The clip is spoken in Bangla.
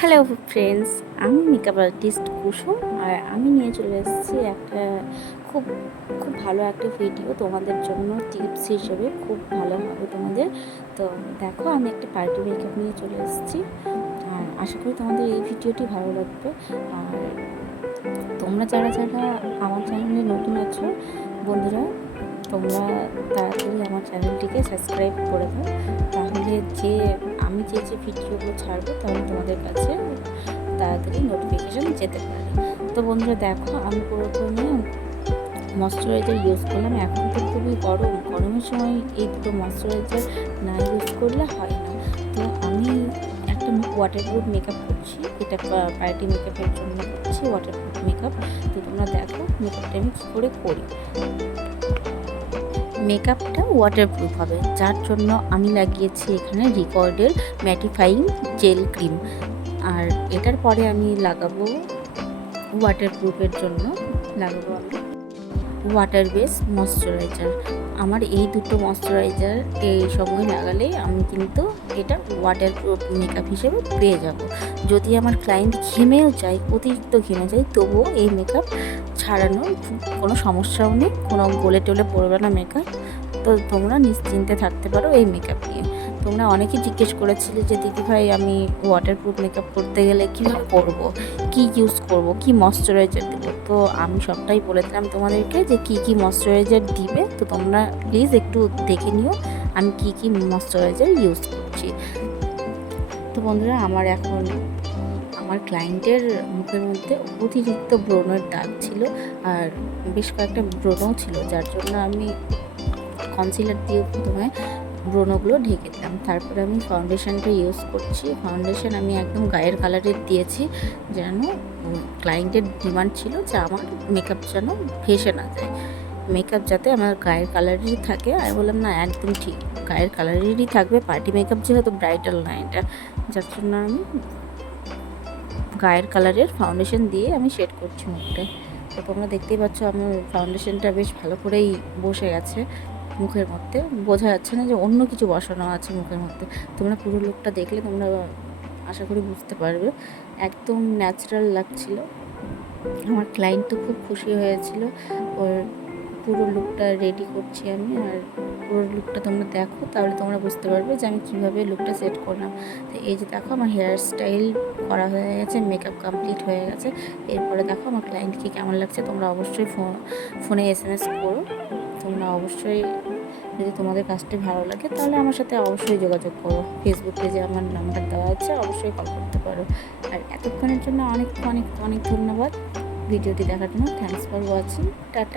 হ্যালো ফ্রেন্ডস, আমি মেকআপ আর্টিস্ট কুসুম। আর আমি নিয়ে চলে এসেছি একটা খুব খুব ভালো একটা ভিডিও তোমাদের জন্য, টিপস হিসেবে খুব ভালো হবে তোমাদের। তো দেখো, আমি একটা পার্টি মেকআপ নিয়ে চলে এসেছি, আর আশা করি তোমাদের এই ভিডিওটি ভালো লাগবে। আর তোমরা যারা যারা আমার চ্যানেলে নতুন আছো বন্ধুরা, তোমরা তাড়াতাড়ি আমার চ্যানেলটিকে সাবস্ক্রাইব করে দাও, তাহলে আমি যে ভিডিওগুলো ছাড়বো তাহলে তোমাদের কাছে তাড়াতাড়ি নোটিফিকেশান যেতে পারে। তো বন্ধুরা দেখো, আমি প্রথমে ময়শ্চারাইজার ইউজ করলাম। এখন তো খুবই গরমের সময় এই দুটো ময়শ্চারাইজার না ইউজ করলে হয় না। তো আমি একটা ওয়াটারপ্রুফ মেকআপ করছি, এটা পার্টি মেকআপের জন্য করছি ওয়াটারপ্রুফ মেকআপ। তো তোমরা দেখো মেকআপটা আমি কী করে করি। মেকআপটা ওয়াটারপ্রুফ হবে, যার জন্য আমি লাগিয়েছি এখানে রিকর্ডের ম্যাটিফাইং জেল ক্রিম। আর এটার পরে আমি লাগাবো ওয়াটারপ্রুফের জন্য লাগাবো আমি ওয়াটার বেস ময়শ্চারাইজার। আমার এই দুটো ময়শ্চারাইজার এই সময় লাগালেই আমি কিন্তু এটা ওয়াটারপ্রুফ মেকআপ হিসেবে পেয়ে যাব। যদি আমার ক্লায়েন্ট ঘেমেও যায়, অতিরিক্ত ঘেমে যায়, তবুও এই মেকআপ ছাড়ানোর কোনো সমস্যাও নেই, কোনো গলে টলে পড়বে না মেকআপ। তো তোমরা নিশ্চিন্তে থাকতে পারো এই মেকআপ নিয়ে। তোমরা অনেকেই জিজ্ঞেস করেছিলে যে দিদিভাই, আমি ওয়াটারপ্রুফ মেকআপ করতে গেলে কীভাবে করব, কি ইউজ করব, কি ময়শ্চারাইজার দেবো। তো আমি সবটাই বলে দিলাম তোমাদেরকে যে কি ময়শ্চারাইজার দিবে। তো তোমরা প্লিজ একটু দেখে নিও আমি কি ময়শ্চারাইজার ইউজ করছি। তো বন্ধুরা, আমার ক্লায়েন্টের মুখের মধ্যে অতিরিক্ত ব্রণের দাগ ছিল, আর বেশ কয়েকটা ব্রণও ছিল, যার জন্য আমি কনসিলার দিয়ে প্রথমে ব্রণগুলো ঢেকে দিলাম। তারপরে আমি ফাউন্ডেশনটা ইউজ করছি। ফাউন্ডেশন আমি একদম গায়ের কালারের দিয়েছি, যেন ক্লায়েন্টের ডিমান্ড ছিল যে আমার মেকআপ যেন ভেসে না যায়, মেকআপ যাতে আমার গায়ের কালারেরই থাকে। আমি বললাম না, একদম ঠিক, গায়ের কালারেরই থাকবে, পার্টি মেকআপ যেহেতু, ব্রাইডাল না এটা, যার জন্য আমি গায়ের কালারের ফাউন্ডেশন দিয়ে আমি শেড করছি মুখটায়। তো তোমরা দেখতেই পাচ্ছ আমার ফাউন্ডেশনটা বেশ ভালো করেই বসে গেছে মুখের মধ্যে, বোঝা যাচ্ছে না যে অন্য কিছু বসানো আছে মুখের মধ্যে। তোমরা পুরো লুকটা দেখলে তোমরা আশা করি বুঝতে পারবে, একদম ন্যাচারাল লাগছিল। আমার ক্লায়েন্ট তো খুব খুশি হয়েছিল। ওর পুরো লুকটা রেডি করছি আমি, আর পুরো লুকটা তোমরা দেখো, তাহলে তোমরা বুঝতে পারবে যে আমি কীভাবে লুকটা সেট করলাম। তো এই যে দেখো, আমার হেয়ার স্টাইল করা হয়ে গেছে, মেকআপ কমপ্লিট হয়ে গেছে। এরপরে দেখো আমার ক্লায়েন্টকে কেমন লাগছে। তোমরা অবশ্যই ফোনে SMS করো। তোমরা অবশ্যই, যদি তোমাদের কাজটি ভালো লাগে তাহলে আমার সাথে অবশ্যই যোগাযোগ করো। ফেসবুক পেজে আমার নাম্বার দেওয়া আছে, অবশ্যই কল করতে পারো। আর এতক্ষণের জন্য অনেক অনেক অনেক ধন্যবাদ ভিডিওটি দেখার জন্য। Thanks for watching. টাটা।